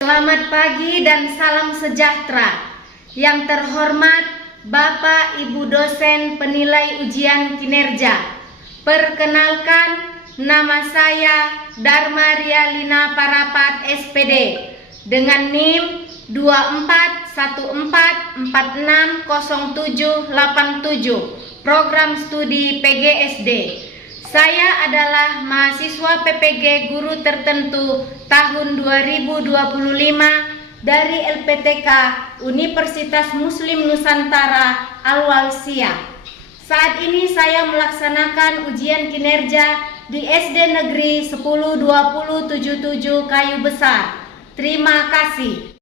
Selamat pagi dan salam sejahtera. Yang terhormat Bapak Ibu dosen penilai ujian kinerja. Perkenalkan, nama saya Dharma Rialina Parapat SPD dengan NIM 2414460787 Program Studi PGSD. Saya adalah mahasiswa PPG Guru Tertentu tahun 2025 dari LPTK Universitas Muslim Nusantara Al-Walsiyah. Saat ini saya melaksanakan ujian kinerja di SD Negeri 102077 Kayu Besar. Terima kasih.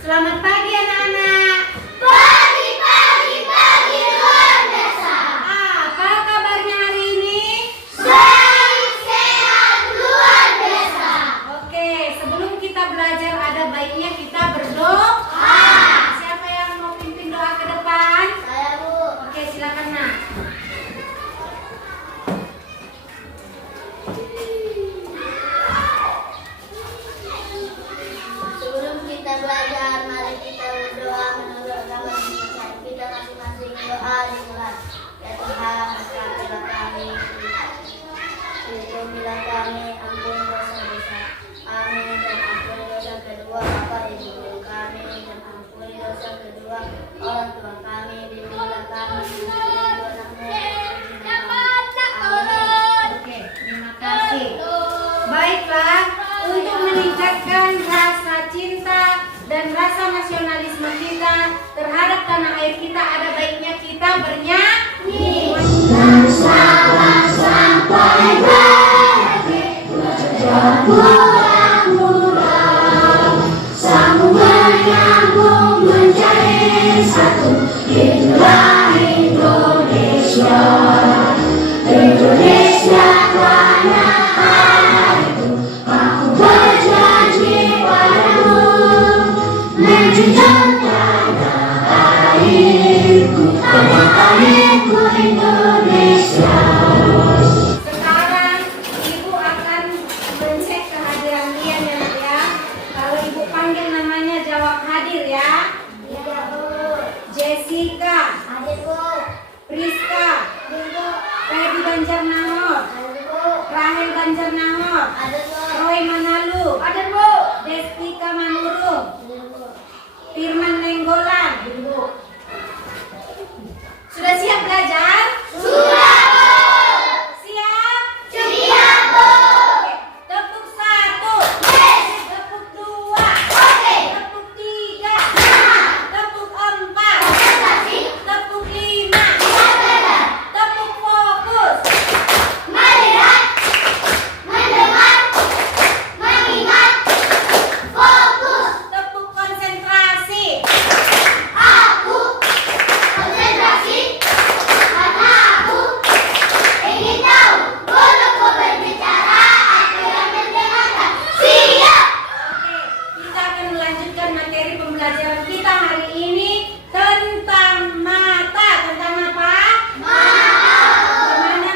Selamat pagi anak-anak. Pagi luar biasa. Apa kabarnya hari ini? Sehat luar biasa. Oke, sebelum kita belajar ada baiknya kita berdoa. Siapa yang mau pimpin doa ke depan? Saya, Bu. Oke, silakan nak. Sebelum kita belajar, mari kita berdoa menurut agama kita masing-masing. Doa dimulai. Ya Tuhan, ampunilah kami, ampunilah kami, ampuni dosa-dosa kami dan ampuni dosa kedua Bapak Ibu guru kami dan ampuni dosa kedua orang tua kami. Bimbinglah kami Oke, terima kasih. Baiklah, untuk meningkatkan rasa cinta dan rasa nasionalisme kita terhadap tanah air kita, ada baiknya kita bernyanyi. Sekarang Ibu akan mencek kehadiran Lian ya Nak ya. Kalau Ibu panggil namanya jawab hadir ya. Iya, Bu. Jessica, Hadir, Bu. Priska, Hadir, Bu. Feby Banjarnahor, Hadir, Bu. Rahel Banjarnahor, Hadir, Bu. Roy Manalu, Hadir, Bu. Destika Manurung, Hadir, Bu. Firman Nenggolan. Hadir, Bu. Sudah siap belajar? Sudah, Bu. Siap? Siap, Bu. Oke. Tepuk 1. Yes. Tepuk 2. Oke. Tepuk 3. Nah. Tepuk 4. Konsentrasi. Tepuk 5. Sadar. Tepuk fokus. Melihat. Mendengar. Mengingat. Fokus. Tepuk konsentrasi. Aku konsentrasi karena aku ingin tahu. Guruku berbicara, aku yang mendengarkan. Siap. Oke, kita akan melanjutkan materi pembelajaran kita hari ini tentang mata. Tentang apa? Dimana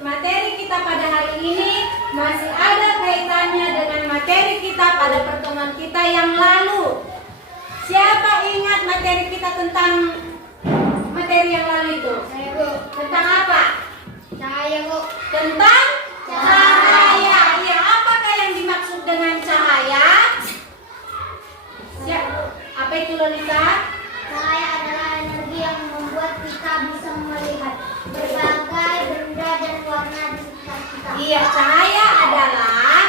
materi kita pada hari ini masih ada kaitannya dengan materi kita pada pertemuan kita yang lalu. Siapa ingat materi kita tentang materi yang lalu itu? Saya, Bu. Tentang apa? Cahaya, Bu. Tentang Cahaya. cahaya. Ya, apakah yang dimaksud dengan cahaya? Apa itu Lolita? Cahaya adalah energi yang membuat kita bisa melihat berbagai benda dan warna di sekitar kita. Iya, cahaya adalah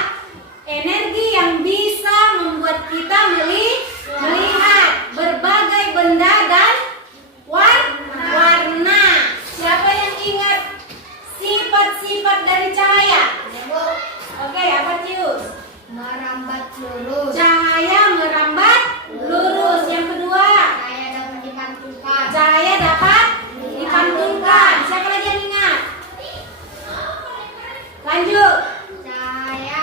energi yang bisa membuat kita melihat berbagai benda dan warna. Siapa yang ingat sifat-sifat dari cahaya? Oke, apa Cius? Merambat lurus. Cahaya merambat lurus. Yang kedua, Cahaya dapat dipantulkan. cahaya dapat dipantulkan. Siapa lagi yang ingat? Lanjut. Cahaya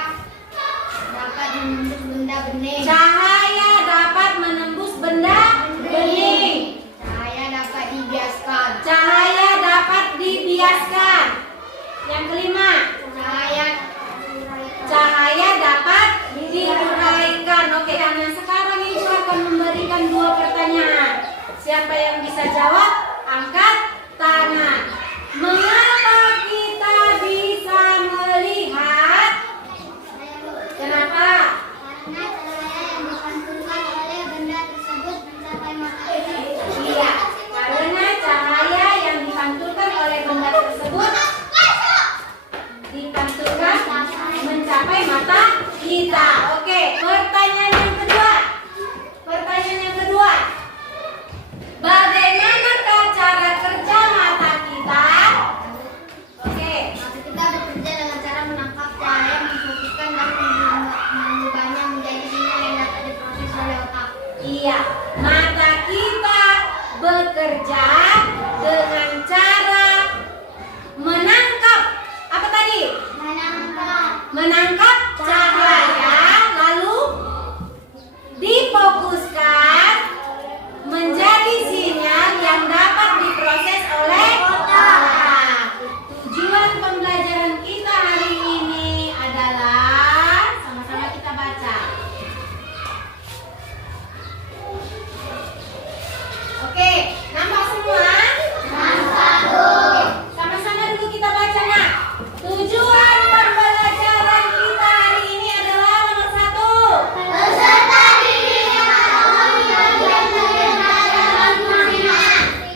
dapat menembus benda bening. Cahaya dapat menembus benda bening. Cahaya dapat dibiaskan. Cahaya dapat dibiaskan. Yang kelima, Cahaya cahaya dapat diuraikan. Siapa yang bisa jawab? Angkat tangan. Mengapa kita bisa melihat? Kenapa? Karena cahaya yang dipantulkan oleh benda tersebut mencapai mata. Iya, karena cahaya yang dipantulkan oleh benda tersebut dipantulkan mencapai mata kita. Oke, pertanyaan yang kedua. Bagaimanakah cara kerja mata kita? Oke. Mata kita bekerja dengan cara menangkap cahaya, memfokuskan dan mengubahnya menjadi sinyal yang dapat diproses oleh otak. Iya, mata kita bekerja dengan cara menangkap apa tadi? Menangkap cahaya, lalu difokuskan menjadi sinyal yang dapat diproses oleh otak. Tujuan pembelajaran kita hari ini adalah sama-sama kita baca. Oke, nampak semua? Nampak. Oke, sama-sama dulu kita baca nak. Tujuan pembelajaran kita hari ini adalah nomor 1. Peserta didik yang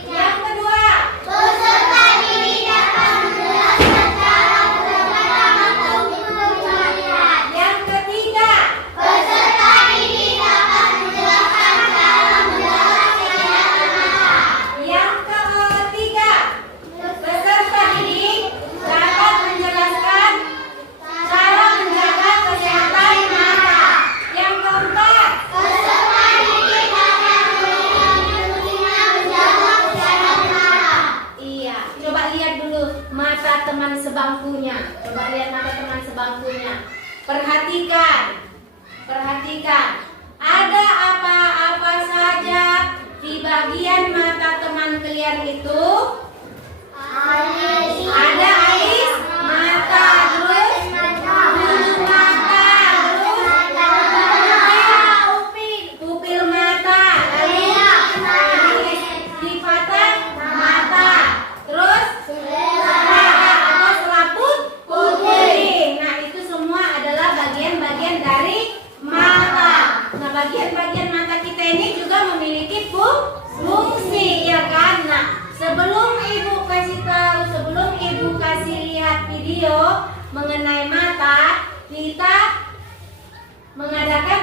Yang kedua, peserta didik akan menjelaskan cara menggunakan mata untuk melihat. yang ketiga, Peserta didik akan menjelaskan cara menjaga kesehatan mata. yang ketiga, peserta didik dapat menjelaskan cara menjaga kesehatan mata. Yang keempat, Peserta didik akan memberikan instruksinya menjaga kesehatan mata. iya, coba lihat dulu mata teman sebangkunya. Coba lihat mata teman sebangkunya. Perhatikan. Ada apa-apa saja di bagian mata teman kalian itu? Ada alis mata, terus bulu mata, terus pupil mata, lalu sifatan mata, terus atau selaput kuping. Nah, itu semua adalah bagian-bagian dari mata. Nah, bagian-bagian mata kita ini juga memiliki fungsi, ya kan? Nah, sebelum ibu kasih lihat video mengenai mata, kita mengadakan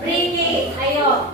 briefing. Ayo.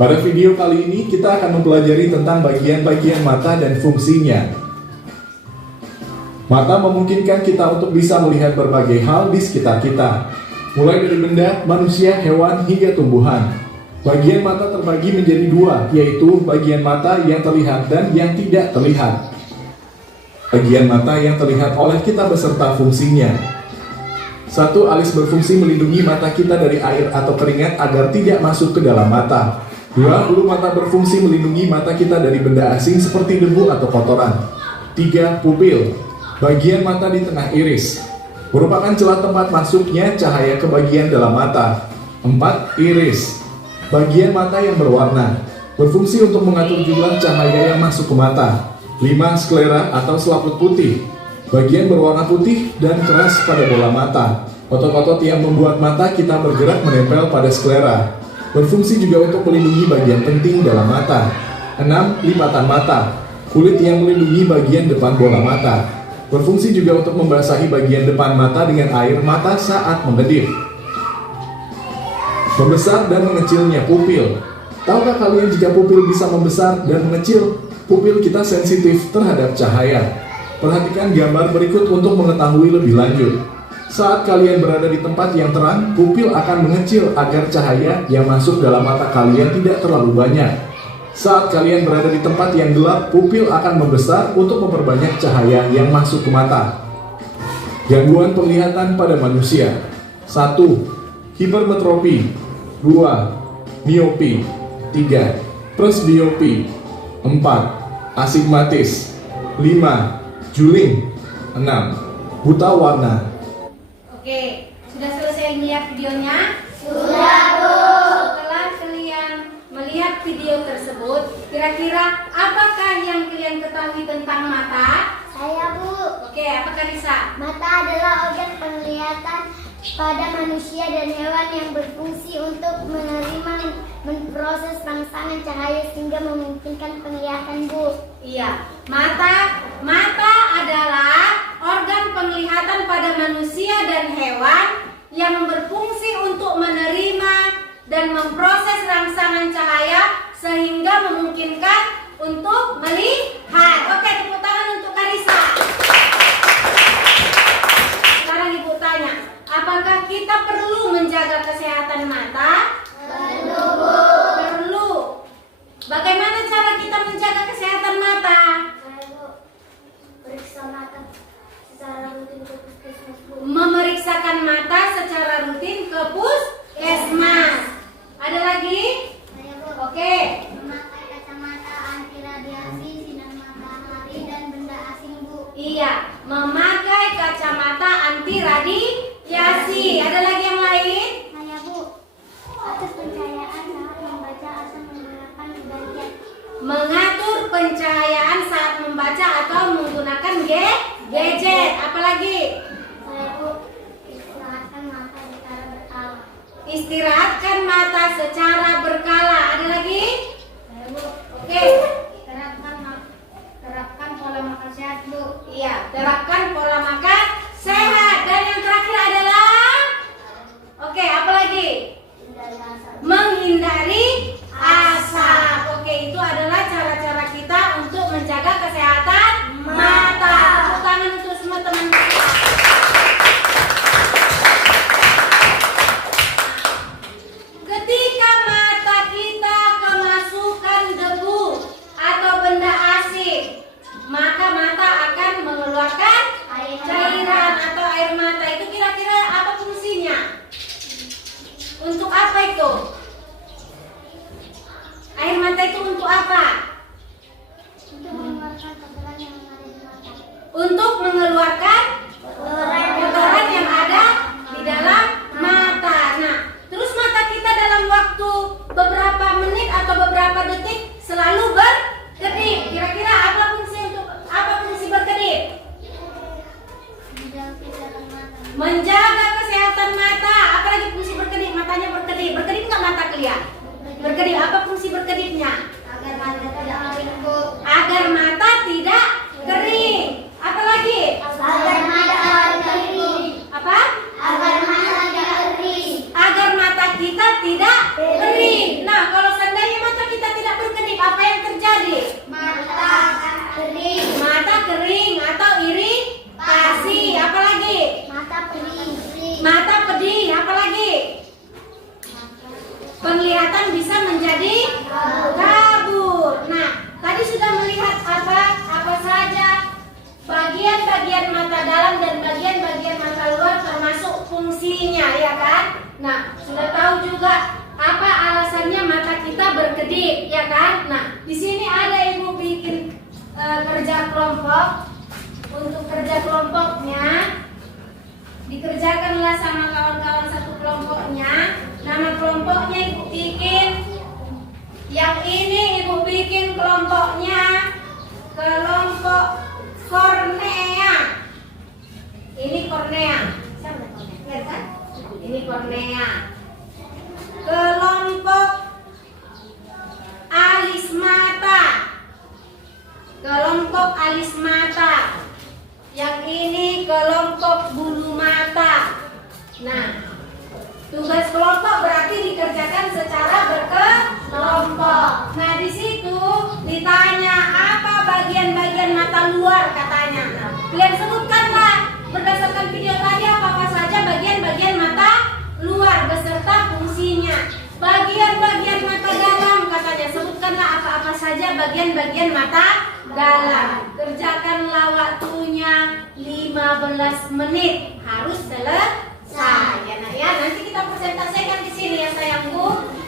Pada video kali ini kita akan mempelajari tentang bagian-bagian mata dan fungsinya. Mata memungkinkan kita untuk bisa melihat berbagai hal di sekitar kita, mulai dari benda, manusia, hewan, hingga tumbuhan. Bagian mata terbagi menjadi dua, yaitu bagian mata yang terlihat dan yang tidak terlihat. Bagian mata yang terlihat oleh kita beserta fungsinya. 1. Alis berfungsi melindungi mata kita dari air atau keringat agar tidak masuk ke dalam mata. 2. Bulu mata berfungsi melindungi mata kita dari benda asing seperti debu atau kotoran. 3. Pupil, bagian mata di tengah iris, merupakan celah tempat masuknya cahaya ke bagian dalam mata. 4. Iris, bagian mata yang berwarna, berfungsi untuk mengatur jumlah cahaya yang masuk ke mata. 5. Sklera atau selaput putih, bagian berwarna putih dan keras pada bola mata. Otot-otot yang membuat mata kita bergerak menempel pada sklera, berfungsi juga untuk melindungi bagian penting dalam mata. 6. Lipatan mata, kulit yang melindungi bagian depan bola mata, berfungsi juga untuk membasahi bagian depan mata dengan air mata saat mengedip. Membesar dan mengecilnya pupil. Tahukah kalian jika pupil bisa membesar dan mengecil? Pupil kita sensitif terhadap cahaya. Perhatikan gambar berikut untuk mengetahui lebih lanjut. Saat kalian berada di tempat yang terang, pupil akan mengecil agar cahaya yang masuk dalam mata kalian tidak terlalu banyak. Saat kalian berada di tempat yang gelap, pupil akan membesar untuk memperbanyak cahaya yang masuk ke mata. Gangguan penglihatan pada manusia. 1. Hipermetropi. 2. Miopi. 3. Presbiopi. 4. Astigmatis. 5. Juling. 6. Buta warna. Oke, sudah selesai lihat videonya? Sudah, Bu. Setelah kalian melihat video tersebut, kira-kira apakah yang kalian ketahui tentang mata? Saya, Bu. Oke, apakah Risa? Mata adalah organ penglihatan pada manusia dan hewan yang berfungsi untuk memproses rangsangan cahaya sehingga memungkinkan penglihatan, Bu. Iya, mata adalah organ penglihatan pada manusia dan hewan yang berfungsi untuk menerima dan memproses rangsangan cahaya sehingga memungkinkan untuk melihat. Oke, tepuk tangan untuk Karisa. Sekarang Ibu tanya, apakah kita perlu menjaga kesehatan mata? Perlu, Bu. Perlu. Bagaimana cara kita menjaga kesehatan mata? Saya, Bu, periksa mata secara rutin ke puskesmas, Bu. Memeriksakan mata secara rutin ke puskesmas. Ada lagi? Saya, Bu. Oke. Memakai kacamata anti radiasi sinar matahari dan benda asing, Bu. Iya, memakai kacamata anti radiasi. Ada lagi yang lain? Saya, Bu. Atur pencahayaan saat membaca atau menggunakan gadget. Mengatur pencahayaan saat membaca atau menggunakan gadget. Apalagi? Saya, Bu. Istirahatkan mata secara berkala. Istirahatkan mata secara berkala. Ada lagi? Saya, Bu. Oke. Terapkan pola makan sehat, Bu. Iya, terapkan pola makan sehat. Dan yang terakhir adalah oke, apa lagi? Hindari asap. Menghindari asap. Oke, itu adalah cara-cara kita untuk menjaga kesehatan mata. Tepuk tangan untuk semua teman-teman. Ketika mata kita kemasukan debu atau benda asing, maka mata akan mengeluarkan cairan atau air mata. Itu kira-kira apa fungsinya? Untuk apa itu? Air mata itu untuk apa? Untuk mengeluarkan kotoran yang ada di mata. Untuk mengeluarkan kotoran yang ada di dalam mata. Nah, terus mata kita dalam waktu beberapa menit atau beberapa detik selalu berkedip. Kira-kira apa fungsi berkedip? Menjaga kesehatan mata. Menjaga kesehatan mata. Apalagi fungsi berkedip? Matanya berkedip. Berkedip nggak mata kalian? Berkedip. Apa fungsi berkedipnya? Agar mata tidak kering, Bu. Agar mata tidak kering. Apalagi? Agar mata tidak kering. Apa? Agar mata tidak kering. Agar mata kita tidak kering. Nah, kalau seandainya mata kita tidak berkedip, apa yang terjadi? Mata kering. Mata kering atau iritasi. Apalagi? Mata pedih. Mata pedih. Apalagi? Penglihatan bisa menjadi kabur. Nah, tadi sudah melihat apa saja bagian-bagian mata dalam dan bagian-bagian mata luar, termasuk fungsi fungsinya, ya kan? Nah, sudah tahu juga apa alasannya mata kita berkedip, ya kan? Nah, di sini ada ibu bikin kerja kelompok. Untuk kerja kelompoknya dikerjakanlah sama kawan-kawan satu kelompoknya. Nama kelompoknya ibu bikin. Yang ini ibu bikin kelompoknya kelompok kornea. Ini kornea. Siapa kornea? Lihat kan? Ini kornea. Kelompok alis mata. Kelompok alis mata. Yang ini kelompok bulu mata. Nah, tugas kelompok berarti dikerjakan secara berkelompok. Nah, di situ ditanya apa bagian-bagian mata luar katanya. Nah, kalian sebutkanlah berdasarkan video tadi apa saja bagian-bagian mata luar beserta fungsinya. Bagian-bagian mata dalam katanya, sebutkanlah apa-apa saja bagian-bagian mata dalam. Kerjakanlah waktunya 15 menit. Harus selesai. Ya, nah, ya. Nanti kita presentasikan di sini ya sayangku.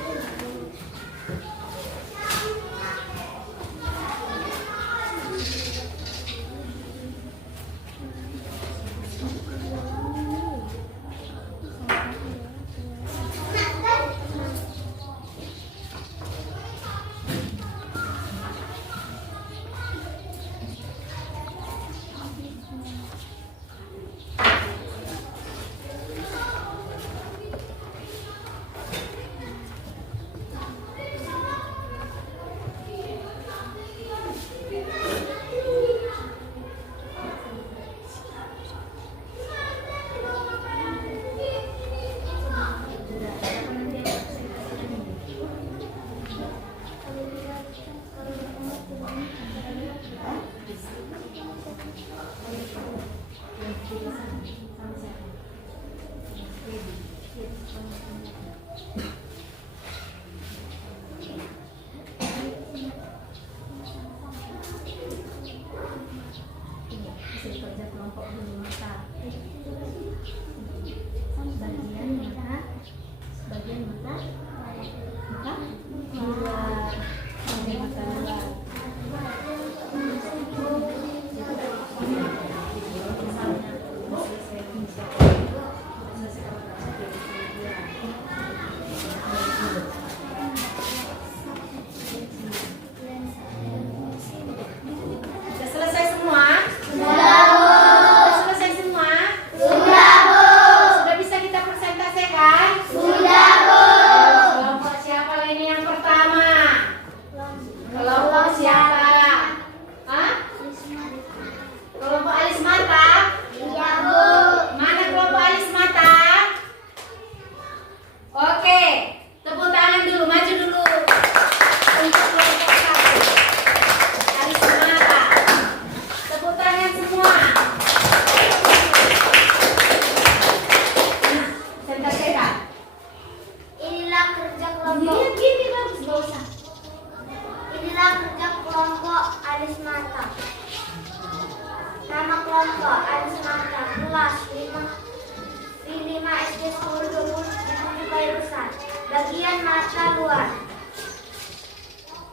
Bagian mata luar.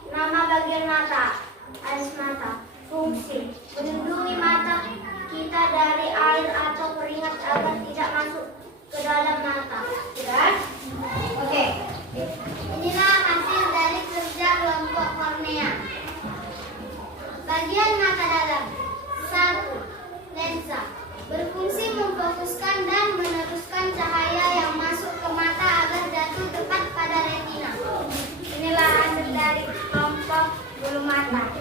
Nama bagian mata, alis mata. Fungsi, melindungi mata kita dari air atau keringat agar tidak masuk ke dalam mata. Sudah? Oke. Inilah hasil dari kerja kelompok kornea. Bagian mata dalam. 1. Lensa. Berfungsi memfokuskan dan meneruskan cahaya yang masuk ke mata agar jatuh tepat pada retina. Inilah hasil dari kelompok bulu mata.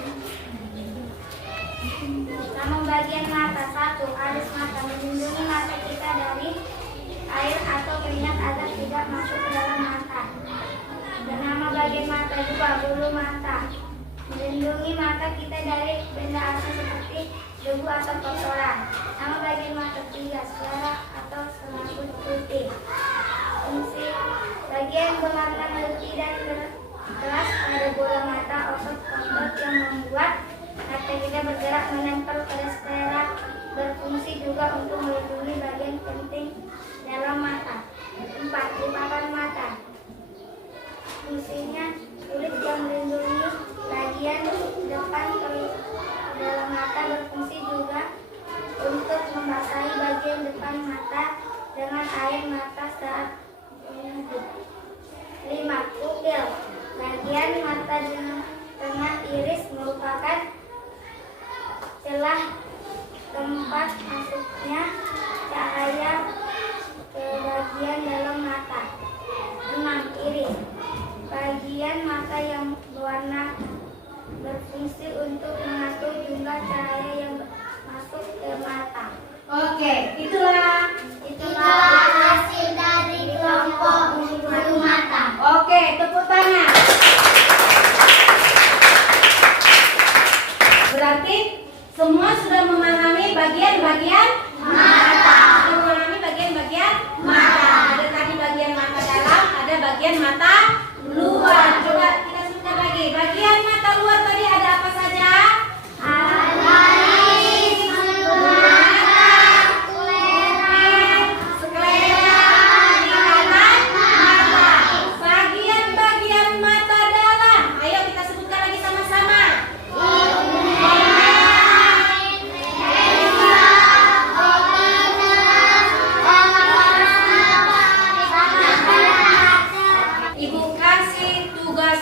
Nama bagian mata. 1. Alis mata. Melindungi mata kita dari air atau keringat agar tidak masuk ke dalam mata. Dan nama bagian mata. 2. Bulu mata. Melindungi mata kita dari benda asing seperti debu atau kotoran. Nama bagian mata. 3. Selera atau selaput putih. Fungsi bagian berwarna putih dan keras pada bola mata otot yang membuat mata kita bergerak menempel pada selera. Berfungsi juga untuk melindungi bagian penting dalam mata. air mata saat menunduk. 5. Pupil. Bagian mata di tengah iris merupakan celah tempat masuknya cahaya ke bagian dalam mata. 6. Iris. Bagian mata yang berwarna berfungsi untuk mengatur jumlah cahaya yang masuk ke mata. Oke, itulah hasil dari kelompok bulu mata. Oke, tepuk tangan. Berarti semua sudah memahami bagian-bagian mata. Sudah memahami bagian-bagian mata. Ada tadi bagian mata dalam, ada bagian mata luar. Coba kita sebutkan lagi. Bagian mata luar tadi ada apa saja? Bagian mata dalam. Ayo kita sebutkan lagi sama-sama. Ibu kasih tugas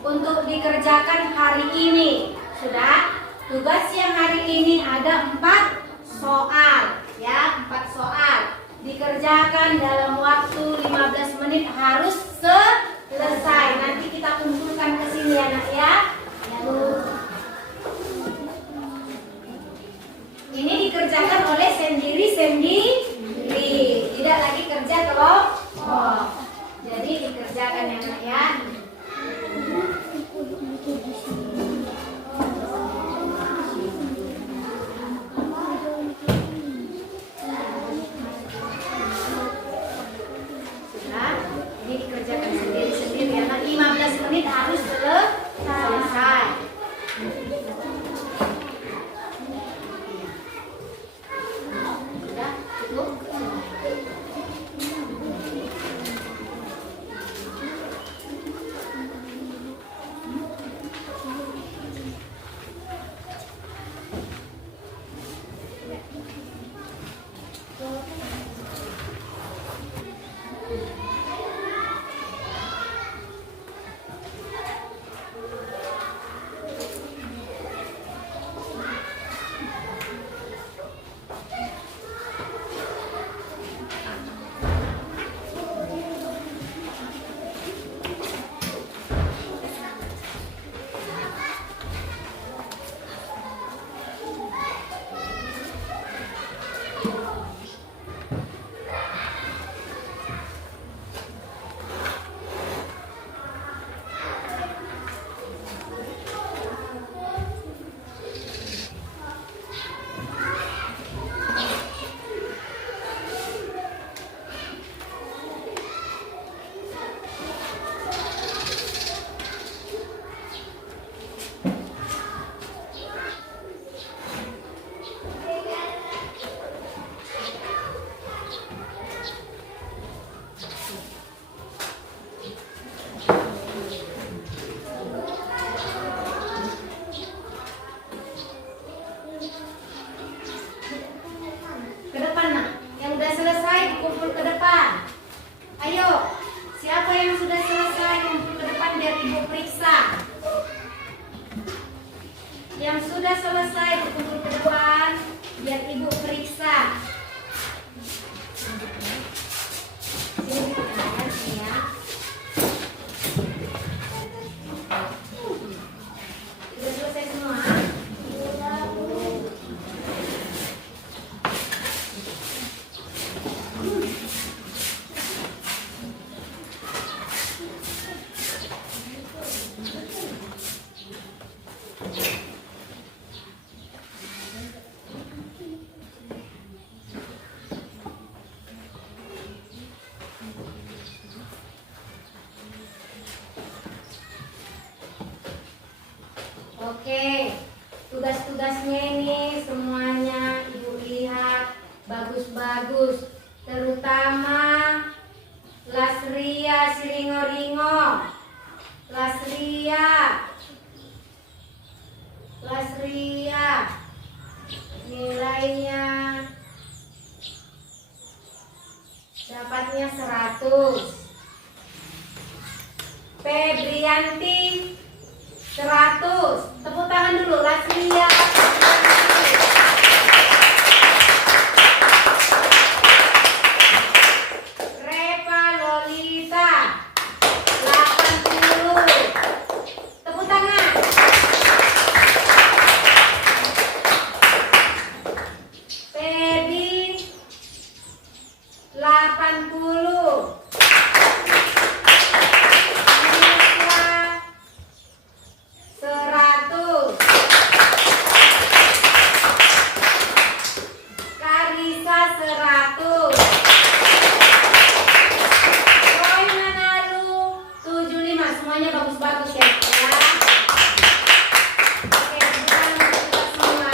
untuk dikerjakan hari ini. Sudah? Tugas yang hari ini ada 4 soal. Ya, 4 soal. Dikerjakan dalam waktu 15 menit harus selesai. Nanti kita kumpulkan ke sini ya, Nak ya. Ini dikerjakan oleh sendiri-sendiri. Tidak lagi kerja kelompok. Jadi dikerjakan ya, Nak ya. Sudah, ini dikerjakan sendiri-sendiri ya, Nak. 15 menit harus selesai. Sudah, cukup. Ke depan, Nak. Yang sudah selesai kumpul ke depan. Ayo, siapa yang sudah selesai kumpul ke depan biar Ibu periksa. Yang sudah selesai kumpul ke depan biar Ibu periksa. Sini kita ya. Sudah selesai semua? Oke, tugas-tugasnya ini semuanya Ibu lihat bagus-bagus, terutama Lasria Siringo-ringo. Lasria nilainya 8. Dapatnya 100. Febrianti 100. Tepuk tangan dulu Laslia. Reva Lolita 80. Tepuk tangan. Feby 80. Karisa 100. Roy Manalu 75. Semuanya bagus-bagus ya. Oke, kita semua.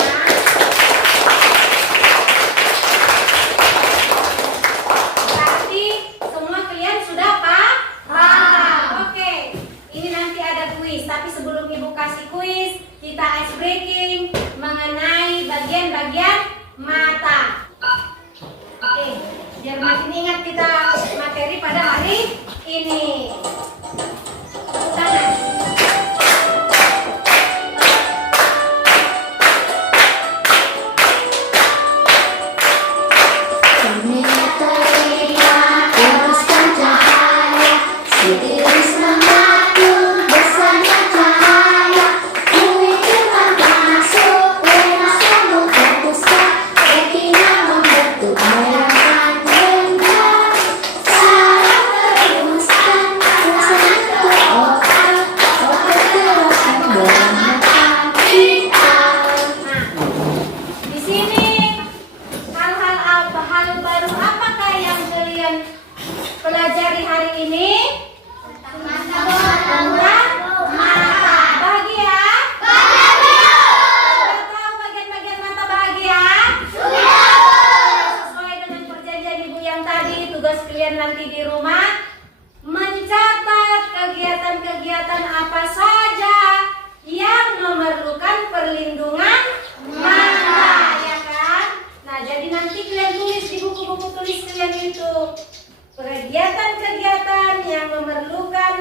Berarti semua kalian sudah paham. Oke, ini nanti ada kuis. Tapi sebelum ibu kasih kuis, kita ice breaking mengenai bagian-bagian mata. Oke, biar makin ingat kita materi pada hari ini. Tepuk tangan. Di sini hal baru apakah yang kalian pelajari hari ini? Tentang mata. Bahagia? Sudah tahu bagian-bagian mata bahagia? Sesuai dengan perjanjian ibu yang tadi, tugas kalian nanti di rumah mencatat kegiatan-kegiatan apa saja yang memerlukan perlindungan mata, ya kan? Nah, jadi nanti kalian tulis di buku-buku tulis kalian itu kegiatan-kegiatan yang memerlukan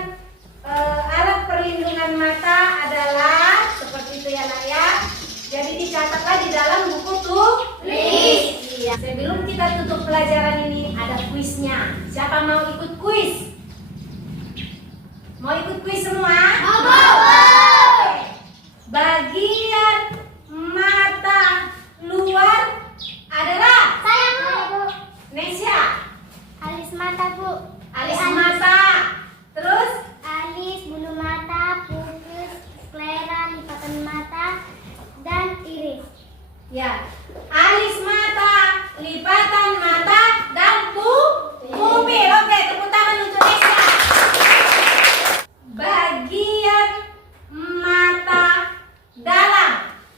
alat perlindungan mata adalah seperti itu ya nak ya. Jadi dicatatlah di dalam buku tulis. Iya. Sebelum kita tutup pelajaran ini ada kuisnya. Siapa mau ikut kuis? Mau ikut kuis semua? Bagian mata luar adalah Saya Bu. Nesya. Alis mata Bu. Alis mata. Terus Alis, bulu mata, pupil, sklera, lipatan mata, dan iris. ya, alis mata, lipatan mata, dan pupil. Oke, tepuk tangan untuk Nesya. Bagian mata dalam.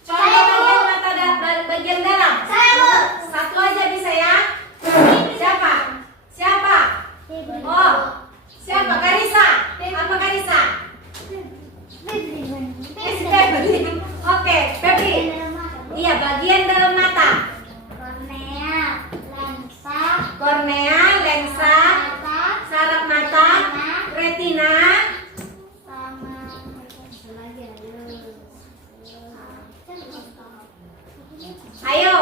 Contoh Saya, Bu. bagian mata bagian dalam. Saya Bu. Satu aja bisa ya. Siapa? Siapa? Oh, siapa? Karisa. Apa Karisa? Oke, Febri. Iya, bagian dalam mata. Kornea, lensa, Kornea, lensa, mata, saraf mata, retina, sama ayo,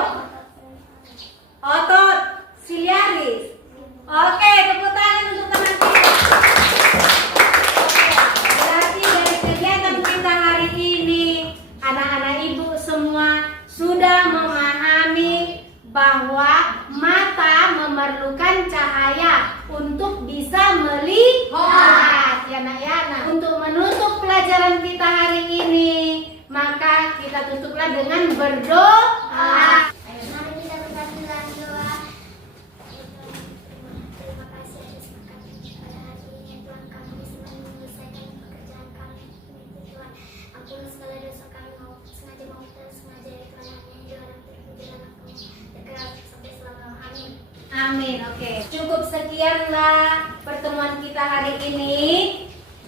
otot siliaris. Oke, tepuk tangan untuk teman kita. Oke, berarti dari kegiatan kita hari ini, anak-anak ibu semua sudah memahami bahwa mata memerlukan cahaya untuk bisa melihat. Ya nak ya. Nah, untuk menutup pelajaran kita hari ini, maka kita tutuplah dengan berdoa. Mari kita bersatu dalam doa. Terima kasih atas makanan pada hari ini Tuhan, kami bisa menyelesaikan pekerjaan kami ini Tuhan. Ampuni segala dosa kami maupun sengaja maupun tidak sengaja ya Tuhan. Hanya orang terpuji dalam kamu dekat sampai selama. Amin. Amin. Oke, cukup sekianlah pertemuan kita hari ini.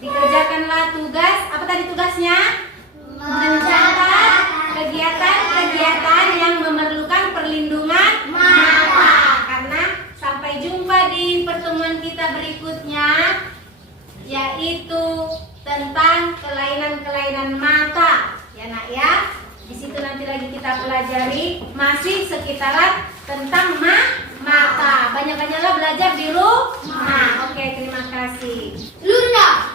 Dikerjakanlah tugas. Apa tadi tugasnya? Mencatat kegiatan-kegiatan yang memerlukan perlindungan mata. Karena sampai jumpa di kita pelajari masih sekitaran tentang mata. Banyak-banyaklah belajar di rumah. Oke, terima kasih. Luna,